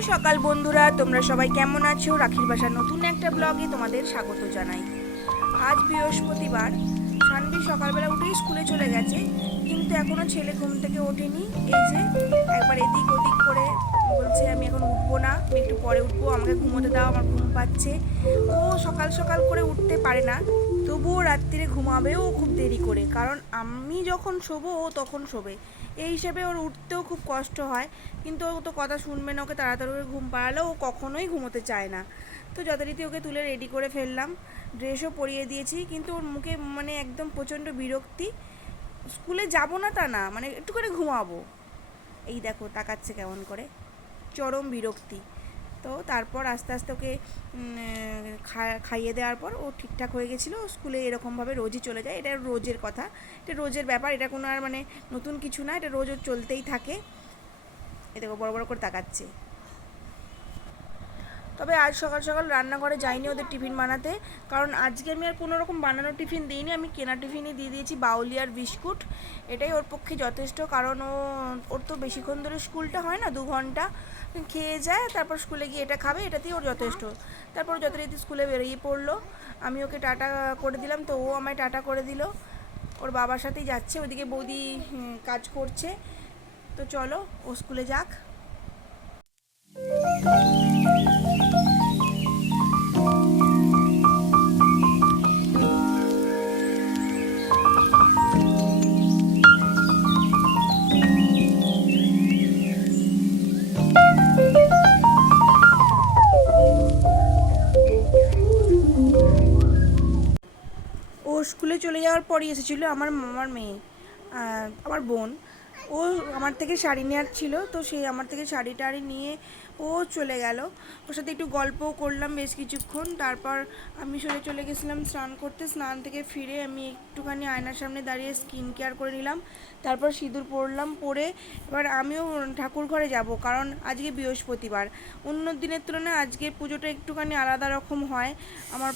সকাল বন্ধুরা, তোমরা সবাই কেমন আছো? রাখির বাসার নতুন একটা ব্লগে তোমাদের স্বাগত জানাই। আজ বৃহস্পতিবার। সানভি সকালবেলা উঠেই স্কুলে চলে গেছে, কিন্তু এখনো ছেলে ঘুম থেকে ওঠেনি। এই যে একবার এদিক ওদিক করে বলছে আমি এখন উঠবো না, আমি একটু পরে উঠবো, আমাকে ঘুমোতে দাও, আমার ঘুম পাচ্ছে। ও সকাল সকাল করে উঠতে পারে না, তবুও রাত্রিরে ঘুমাবেও খুব দেরি করে, কারণ আমি যখন শোবো ও তখন শোবে। এই হিসেবে ওর উঠতেও খুব কষ্ট হয়, কিন্তু ও তো কথা শুনবে না। ওকে তাড়াতাড়ি করে ঘুম পাড়ালেও ও কখনোই ঘুমোতে চায় না। তো যথারীতি ওকে তুলে রেডি করে ফেললাম, ড্রেসও পরিয়ে দিয়েছি, কিন্তু ওর মুখে মানে একদম প্রচণ্ড বিরক্তি। স্কুলে যাব না তা না, মানে একটু করে ঘুমাবো। এই দেখো তাকাচ্ছে কেমন করে, চরম বিরক্তি। তো তারপর আস্তে আস্তে ওকে খাইয়ে দেওয়ার পর ও ঠিকঠাক হয়ে গেছিলো। স্কুলে এরকমভাবে রোজই চলে যায়, এটা রোজের কথা, এটা রোজের ব্যাপার, এটা কোনো আর মানে নতুন কিছু না, এটা রোজ ওর চলতেই থাকে। এ দেখো বড় বড় করে তাকাচ্ছে। তবে আজ সকাল সকাল রান্নাঘরে যাইনি ওদের টিফিন বানাতে, কারণ আজকে আমি আর কোনো রকম বানানো টিফিন দিইনি, আমি কেনা টিফিনই দিয়ে দিয়েছি, বাউলিয়ার বিস্কুট। এটাই ওর পক্ষে যথেষ্ট, কারণ ওর তো বেশিক্ষণ ধরে স্কুলটা হয় না, 2 ঘন্টা খেয়ে যায়, তারপর স্কুলে গিয়ে এটা খাবে, এটাতেই ওর যথেষ্ট। তারপর যথারীতি স্কুলে বেরিয়ে পড়লো, আমি ওকে টাটা করে দিলাম, তো ও আমায় টাটা করে দিল। ওর বাবার সাথেই যাচ্ছে, ওদিকে বৌদি কাজ করছে। তো চলো ও স্কুলে যাক। ও স্কুলে চলে যাওয়ার পরই এসেছিলো আমার মামার মেয়ে, আমার বোন। ও আমার থেকে শাড়ি নেওয়ার ছিল, তো সে আমার থেকে শাড়ি টাড়ি নিয়ে ও চলে গেল। ওর সাথে একটু গল্পও করলাম বেশ কিছুক্ষণ। তারপর আমি চলে গেছিলাম স্নান করতে। স্নান থেকে ফিরে আমি একটুখানি আয়নার সামনে দাঁড়িয়ে স্কিন কেয়ার করে নিলাম, তারপর সিঁদুর পরলাম। পরে এবার আমিও ঠাকুর ঘরে যাব, কারণ আজকে বৃহস্পতিবার। অন্য দিনের তুলনায় আজকের পুজোটা একটুখানি আলাদা রকম হয়। আমার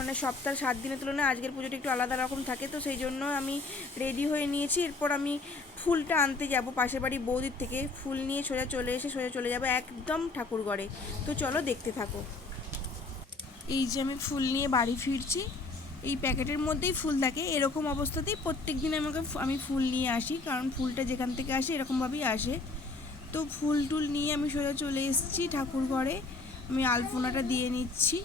মানে সপ্তাহে 7 দিনের তুলনায় আজকের পুজোটা একটু আলাদা রকম থাকে, তো সেই জন্য আমি রেডি হয়ে নিয়েছি। এরপর আমি ফুলটা আনতে যাব পাশের বাড়ি বৌদির থেকে, ফুল নিয়ে সোজা চলে যাব একদম ঠাকুর ঘরে। তো চলো দেখতে থাকো। এই যে আমি ফুল নিয়ে বাড়ি ফিরছি, এই প্যাকেটের মধ্যেই ফুল থাকে, এরকম অবস্থাতেই প্রত্যেক দিন আমি ফুল নিয়ে আসি, কারণ ফুলটা যেখান থেকে আসে এরকমভাবেই আসে। তো ফুল টুল নিয়ে আমি সোজা চলে এসেছি ঠাকুর ঘরে। আমি আলপনাটা দিয়ে নিচ্ছি।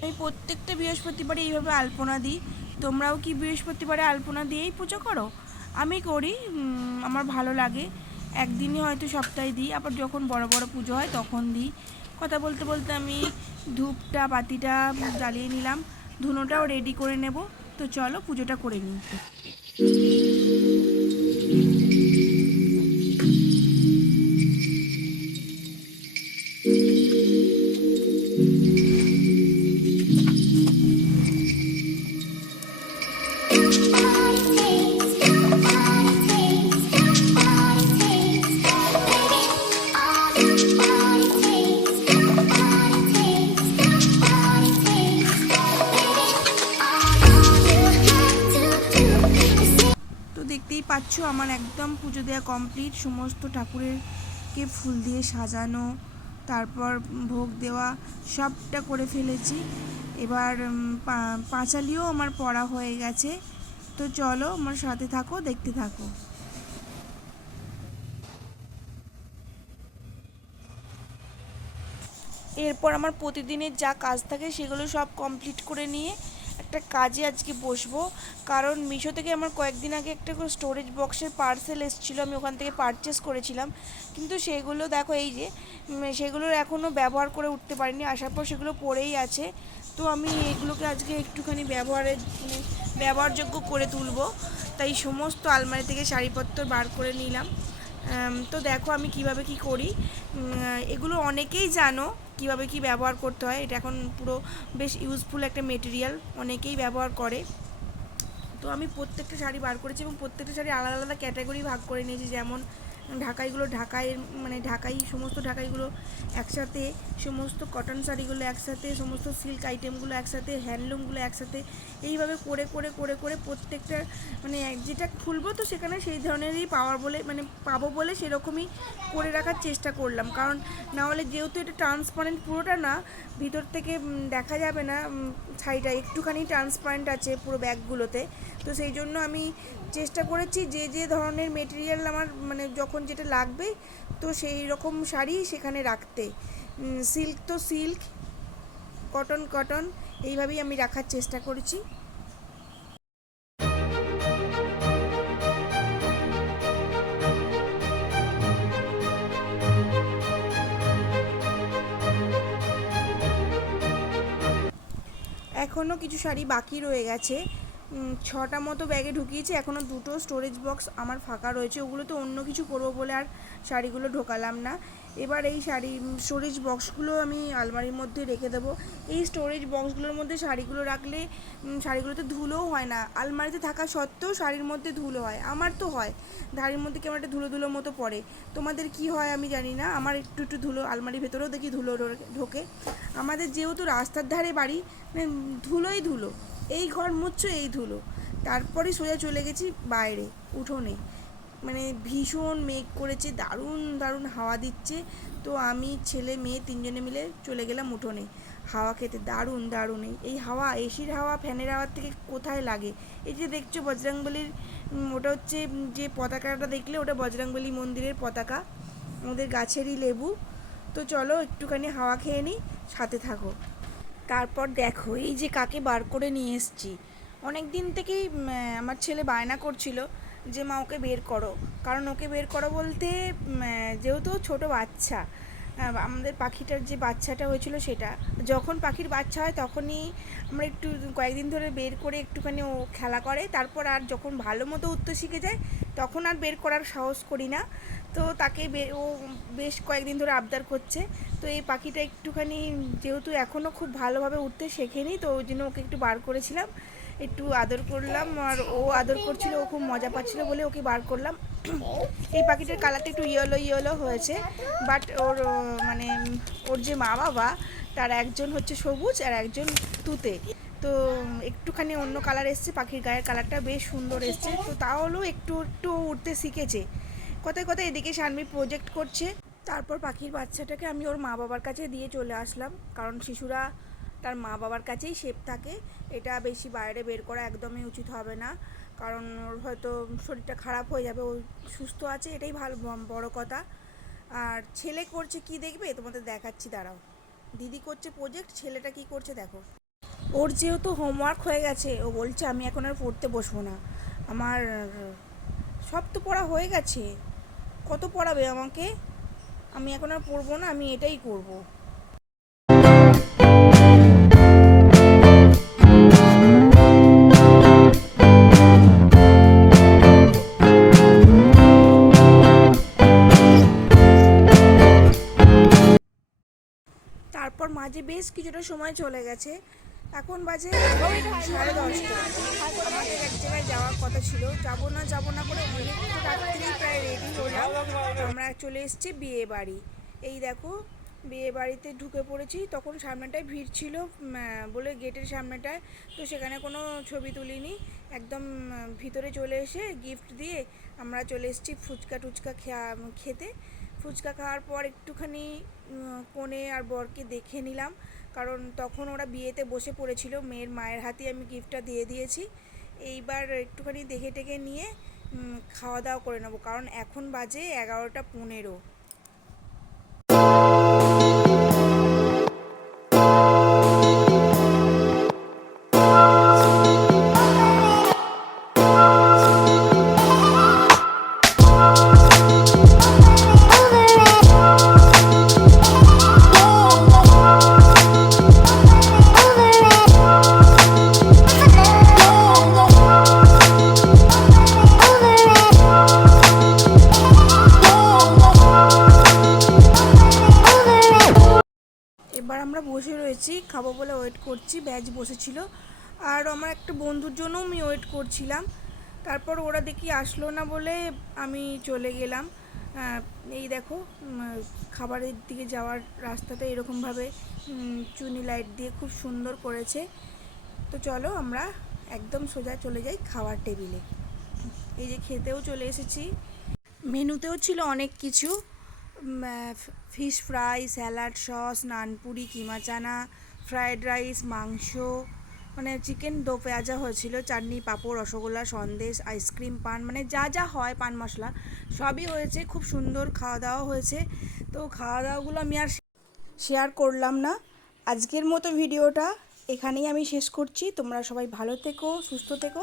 আমি প্রত্যেকটা বৃহস্পতিবারে এইভাবে আলপনা দিই। তোমরাও কি বৃহস্পতিবারে আলপনা দিয়েই পুজো করো? আমি করি, আমার ভালো লাগে। একদিনই হয়তো সপ্তাহে দিই, আবার যখন বড় বড় পুজো হয় তখন দিই। কথা বলতে বলতে আমি ধূপটা বাতিটা জ্বালিয়ে নিলাম, ধুনোটাও রেডি করে নেব। তো চলো পুজোটা করে নিই। তো দেখতেই পাচ্ছ আমার একদম পুজো দেওয়া কমপ্লিট, সমস্ত ঠাকুরেরকে ফুল দিয়ে সাজানো, তারপর ভোগ দেওয়া সবটা করে ফেলেছি। এবার পাঁচালিও আমার পড়া হয়ে গেছে। তো চলো আমার সাথে থাকো, দেখতে থাকো। এরপর আমার প্রতিদিনের যা কাজ থাকে সেগুলো সব কমপ্লিট করে নিয়ে একটা কাজে আজকে বসবো, কারণ মিশো থেকে আমার কয়েকদিন আগে একটা স্টোরেজ বক্সের পার্সেল এসেছিলো, আমি ওখান থেকে পারচেস করেছিলাম, কিন্তু সেগুলো দেখো এই যে সেগুলোর এখনও ব্যবহার করে উঠতে পারিনি, আসার পর সেগুলো পড়েই আছে। তো আমি এগুলোকে আজকে একটুখানি ব্যবহারযোগ্য করে তুলবো, তাই সমস্ত আলমারি থেকে শাড়িপত্র বার করে নিলাম। তো দেখো আমি কিভাবে কি করি। এগুলো অনেকেই জানো কিভাবে কি ব্যবহার করতে হয়, এটা এখন পুরো বেশ ইউজফুল একটা মেটেরিয়াল, অনেকেই ব্যবহার করে। তো আমি প্রত্যেকটা শাড়ি বার করেছি এবং প্রত্যেকটা শাড়ি আলাদা আলাদা ক্যাটাগরি ভাগ করে নিয়েছি, যেমন ঢাকাইয়ের মানে ঢাকাই সমস্ত ঢাকাইগুলো একসাথে, সমস্ত কটন শাড়িগুলো একসাথে, সমস্ত সিল্ক আইটেমগুলো একসাথে, হ্যান্ডলুমগুলো একসাথে, এইভাবে করে করে করে করে প্রত্যেকটা মানে যেটা খুলবো তো সেখানে সেই ধরনেরই পাওয়ার বলে মানে পাবো বলে সেরকমই করে রাখার চেষ্টা করলাম। কারণ না হলে যেহেতু এটা ট্রান্সপারেন্ট পুরোটা না, ভিতর থেকে দেখা যাবে না, শাড়িটা একটুখানি ট্রান্সপারেন্ট আছে পুরো ব্যাগগুলোতে। তো সেই জন্য আমি চেষ্টা করেছি যে যে ধরনের মেটেরিয়াল আমার মানে যখন যেটা লাগবে তো সেই রকম শাড়ি সেখানে রাখতে। সিল্ক তো সিল্ক, কটন কটন, এইভাবেই আমি রাখার চেষ্টা করেছি। এখনও কিছু শাড়ি বাকি রয়ে গেছে, 6টা মতো ব্যাগে ঢুকিয়েছি, এখনও 2টো স্টোরেজ বক্স আমার ফাঁকা রয়েছে, ওগুলো তো অন্য কিছু করবো বলে আর শাড়িগুলো ঢোকালাম না। এবার এই স্টোরেজ বক্সগুলো আমি আলমারির মধ্যে রেখে দেবো। এই স্টোরেজ বক্সগুলোর মধ্যে শাড়িগুলো রাখলে শাড়িগুলোতে ধুলোও হয় না, আলমারিতে থাকা সত্ত্বেও শাড়ির মধ্যে ধুলো হয়, আমার তো হয়, ধাড়ির মধ্যে কেমন একটা ধুলো ধুলো মতো পড়ে। তোমাদের কি হয় আমি জানি না, আমার একটু একটু ধুলো, আলমারির ভেতরেও দেখি ধুলো ঢোকে। আমাদের যেহেতু রাস্তার ধারে বাড়ি, মানে ধুলোই ধুলো, এই ঘর মুছছো এই ধুলো। তারপরে সোজা চলে গেছি বাইরে উঠোনে, মানে ভীষণ মেঘ করেছে, দারুণ দারুণ হাওয়া দিচ্ছে। তো আমি ছেলে মেয়ে 3জনে মিলে চলে গেলাম উঠোনে হাওয়া খেতে। দারুণ দারুণ এই হাওয়া, এসির হাওয়া ফ্যানের হাওয়ার থেকে কোথায় লাগে। এই যে দেখছো বজরংবলির, ওটা হচ্ছে যে পতাকাটা দেখলে ওটা বজরংবলী মন্দিরের পতাকা, আমাদের গাছেরই লেবু। তো চলো একটুখানি হাওয়া খেয়ে নিই, সাথে থাকো। তারপর দেখো এই যে কাকে বার করে নিয়ে এসেছি। অনেক দিন থেকেই আমার ছেলে বায়না করছিল যে মা ওকে বের করো, কারণ ওকে বের করো বলতে যেহেতু ছোট বাচ্চা, আমাদের পাখিটার যে বাচ্চাটা হয়েছিল সেটা, যখন পাখির বাচ্চা হয় তখনই আমরা একটু কয়েকদিন ধরে বের করে একটুখানি ও খেলা করে, তারপর আর যখন ভালো মতো উঠতে শিখে যায় তখন আর বের করার সাহস করি না। তো তাকে ও বেশ কয়েকদিন ধরে আবদার করছে। তো এই পাখিটা একটুখানি যেহেতু এখনও খুব ভালোভাবে উঠতে শেখেনি, তো ওই জন্য ওকে একটু বার করেছিলাম, একটু আদর করলাম, আর ও আদর করছিল, ও খুব মজা পাচ্ছিল বলে ওকে বার করলাম। এই পাখিটার কালারটা একটু ইয়েলো ইয়েলো হয়েছে, বাট ওর মানে ওর যে মা বাবা তার একজন হচ্ছে সবুজ আর একজন তুতে, তো একটুখানি অন্য কালার এসছে, পাখির গায়ের কালারটা বেশ সুন্দর এসছে। তো তাহলেও একটু একটু উঠতে শিখেছে। কথায় কথায় এদিকে শানমি প্রজেক্ট করছে। তারপর পাখির বাচ্চাটাকে আমি ওর মা বাবার কাছে দিয়ে চলে আসলাম, কারণ শিশুরা তার মা বাবার কাছেই সেফ থাকে, এটা বেশি বাইরে বের করা একদমই উচিত হবে না, কারণ ওর হয়তো শরীরটা খারাপ হয়ে যাবে। ও সুস্থ আছে এটাই ভালো, বড় কথা। আর ছেলে করছে কি দেখবে, তোমাদের দেখাচ্ছি দাঁড়াও। দিদি করছে প্রজেক্ট, ছেলেটা কি করছে দেখো। ওর যেহেতু হোমওয়ার্ক হয়ে গেছে, ও বলছে আমি এখন আর পড়তে বসবো না, আমার সব তো পড়া হয়ে গেছে, কত পড়াবে আমাকে, আমি এখন আর পড়বো না, আমি এটাই করব। তারপর মাঝে বেশ কিছুটা সময় চলে গেছে, এখন বাজে 10:30। আমাদের এক জায়গায় যাওয়ার কথা ছিল, যাবো না করে অনেকটা রাত্রেই প্রায় রেডি হলাম। আমরা চলে এসেছি বিয়ে বাড়ি। এই দেখো বিয়ে বাড়িতে ঢুকে পড়েছি, তখন সামনেটায় ভিড় ছিল বলে গেটের সামনেটায়, তো সেখানে কোনো ছবি তুলিনি, একদম ভিতরে চলে এসে গিফট দিয়ে আমরা চলে এসেছি ফুচকা টুচকা খেতে। ফুচকা খাওয়ার পর একটুখানি কনে আর বরকে দেখে নিলাম, কারণ তখন ওরা বিয়েতে বসে পড়েছিল, মেয়ের মায়ের হাতে আমি গিফটটা দিয়ে দিয়েছি। এইবার একটুখানি দেখে টেকে নিয়ে খাওয়া দাওয়া করে নেবো, কারণ এখন বাজে 11:15। এবার আমরা বসে রয়েছি, খাবো বলে ওয়েট করছি, ব্যাচ বসেছিল, আর আমার একটা বন্ধুর জন্যও আমি ওয়েট করছিলাম। তারপর ওরা দেখি আসলো না বলে আমি চলে গেলাম এই দেখো খাবারের দিকে যাওয়ার রাস্তাতে এরকমভাবে চুনি লাইট দিয়ে খুব সুন্দর করেছে। তো চলো আমরা একদম সোজা চলে যাই খাওয়ার টেবিলে। এই যে খেতেও চলে এসেছি। মেনুতেও ছিল অনেক কিছু, ফিশ ফ্রাই, স্যালাড, সস, নানপুরি, কিমা চানা, ফ্রায়েড রাইস, মাংস, মানে চিকেন দো পেঁয়াজা হয়েছিল, চাটনি, পাঁপড়, রসগোল্লা, সন্দেশ, আইসক্রিম, পান, মানে যা যা হয় পান মশলা সবই হয়েছে। খুব সুন্দর খাওয়া দাওয়া হয়েছে। তো খাওয়া দাওয়াগুলো আমি আর শেয়ার করলাম না। আজকের মতো ভিডিওটা এখানেই আমি শেষ করছি। তোমরা সবাই ভালো থেকো, সুস্থ থেকো।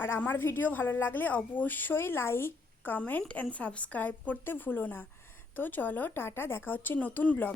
আর আমার ভিডিও ভালো লাগলে অবশ্যই লাইক, কমেন্ট অ্যান্ড সাবস্ক্রাইব করতে ভুলো না। তো চলো টাটা, দেখা হচ্ছে নতুন ব্লগ।